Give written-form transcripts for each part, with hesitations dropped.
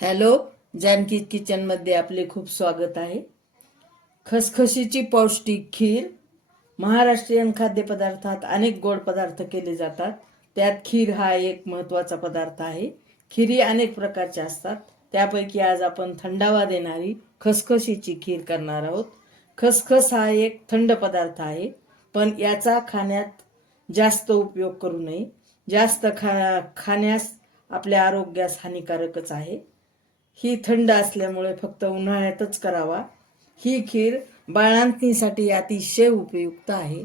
Hello, Janaki किचनमध्ये आपले खूप स्वागत आहे. खसखशीची पौष्टिक खीर. महाराष्ट्रीयन खाद्यपदार्थात अनेक गोड पदार्थ केले जातात. त्यात खीर हा एक महत्त्वाचा पदार्थ आहे. खिरी अनेक प्रकारच्या असतात. त्यापैकी आज आपण थंडावा देणारी खसखशीची खीर करणार आहोत. खसखस हा एक थंड पदार्थ आहे, पण याचा खाण्यात जास्त उपयोग करू नये. जास्त खाण्यास आपल्या आरोग्यास हानिकारकच आहे. ही थंड असल्यामुळे फक्त उन्हाळ्यातच करावा. ही खीर बाळंतीणीसाठी अतिशय उपयुक्त आहे.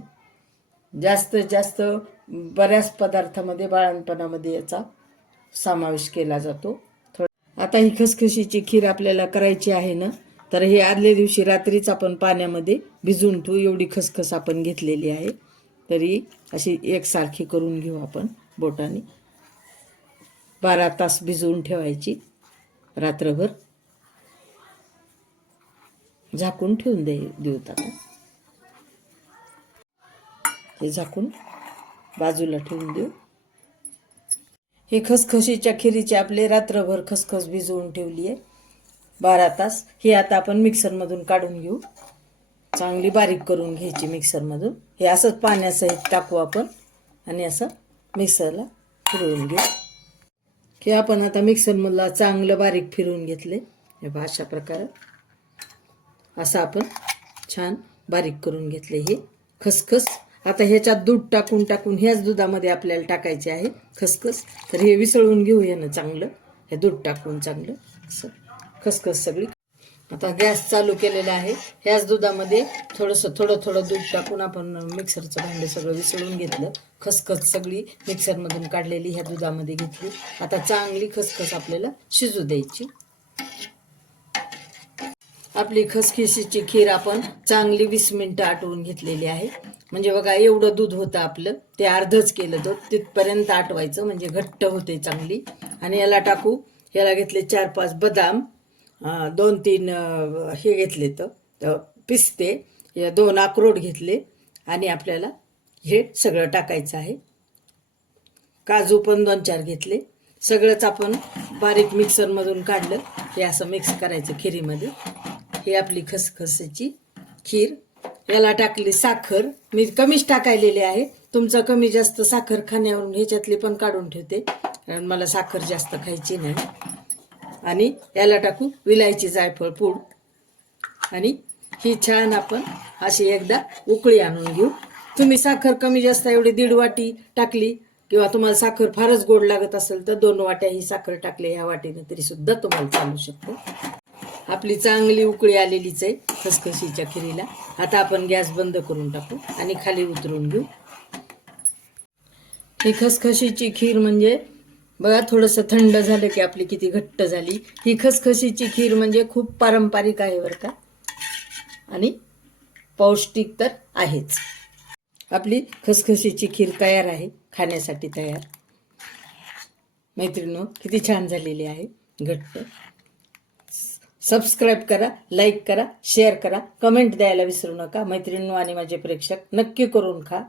जास्तीत जास्त बऱ्याच पदार्थामध्ये बाळंतपणामध्ये याचा समावेश केला जातो. आता ही खसखशीची खीर आपल्याला करायची आहे ना, तर हे आदल्या दिवशी रात्रीच आपण पाण्यामध्ये भिजवून ठेवू. एवढी खसखस आपण घेतलेली आहे, तरी अशी एकसारखी करून घेऊ आपण बोटाने. 12 तास भिजवून ठेवायची. रात्रभर झाकून ठेवून देऊ. आता हे झाकून बाजूला ठेवून देऊ. हे खसखशीच्या खिरीचे आपले रात्रभर खसखस भिजवून ठेवली आहे 12 तास. हे आता आपण मिक्सरमधून काढून घेऊ. चांगली बारीक करून घ्यायची मिक्सरमधून. हे असंच पाण्यासहित टाकू आपण आणि असं मिक्सरला फिरवून घेऊ. हे आपण आता मिक्सरमधला चांगलं बारीक फिरवून घेतले. हे अशा प्रकारे असं आपण छान बारीक करून घेतले हे खसखस. आता ह्याच्यात दूध टाकून ह्याच दुधामध्ये आपल्याला टाकायचे आहे खसखस. तर हे विसळून घेऊया ना चांगलं. हे दूध टाकून चांगलं असं खसखस सगळी. आता गॅस चालू केलेला आहे. ह्याच दुधामध्ये थोडं दूध टाकून आपण मिक्सरचं भांडं सगळं विसळून घेतलं. खसखस सगळी मिक्सरमधून काढलेली ह्या दुधामध्ये घेतली. आता चांगली खसखस आपल्याला शिजू द्यायची. आपली खसखशीची खीर आपण चांगली 20 मिनिटं आटवून घेतलेली आहे. म्हणजे बघा, एवढं दूध होतं आपलं, ते अर्धच केलं दूध. तिथपर्यंत आटवायचं म्हणजे घट्ट होते चांगली. आणि याला टाकू. याला घेतले 4-5 बदाम, 2-3 हे घेतले तर पिस्ते, 2 अक्रोड घेतले आणि आपल्याला हे सगळं टाकायचं आहे. काजू पण 2-4 घेतले. सगळंच आपण बारीक मिक्सरमधून काढलं. हे असं मिक्स करायचं खिरीमध्ये. ही आपली खसखशीची खीर. याला टाकली साखर. मी कमीच टाकायलेली आहे. तुमचं कमी जास्त साखर खाण्यावरून ह्याच्यातली पण काढून ठेवते, कारण मला साखर जास्त खायची नाही. आणि याला टाकू विलायची जायफळ पूड. आणि ही छान आपण अशी एकदा उकळी आणून घेऊ. तुम्ही साखर कमी जास्त एवढी 1.5 वाटी टाकली, किंवा तुम्हाला साखर फारच गोड लागत असेल तर 2 वाट्या ही साखर टाकली ह्या वाटीनं तरी सुद्धा तुम्हाला चालू शकतो. आपली चांगली उकळी आलेलीच आहे खसखशीच्या खिरीला. आता आपण गॅस बंद करून टाकू आणि खाली उतरून घेऊ. ही खसखशीची खीर म्हणजे बघा, थोडंसं थंड झालं की आपली किती घट्ट झाली. ही खसखशीची खीर म्हणजे खूप पारंपरिक आहे बरं का, आणि पौष्टिक तर आहेच. आपली खसखशीची खीर तयार आहे, खाण्यासाठी तयार. मैत्रिणींनो, किती छान झालेली आहे, घट्ट. सबस्क्राईब करा, लाईक करा, शेअर करा, कमेंट द्यायला विसरू नका. मैत्रिणींनो आणि माझे प्रेक्षक नक्की करून खा.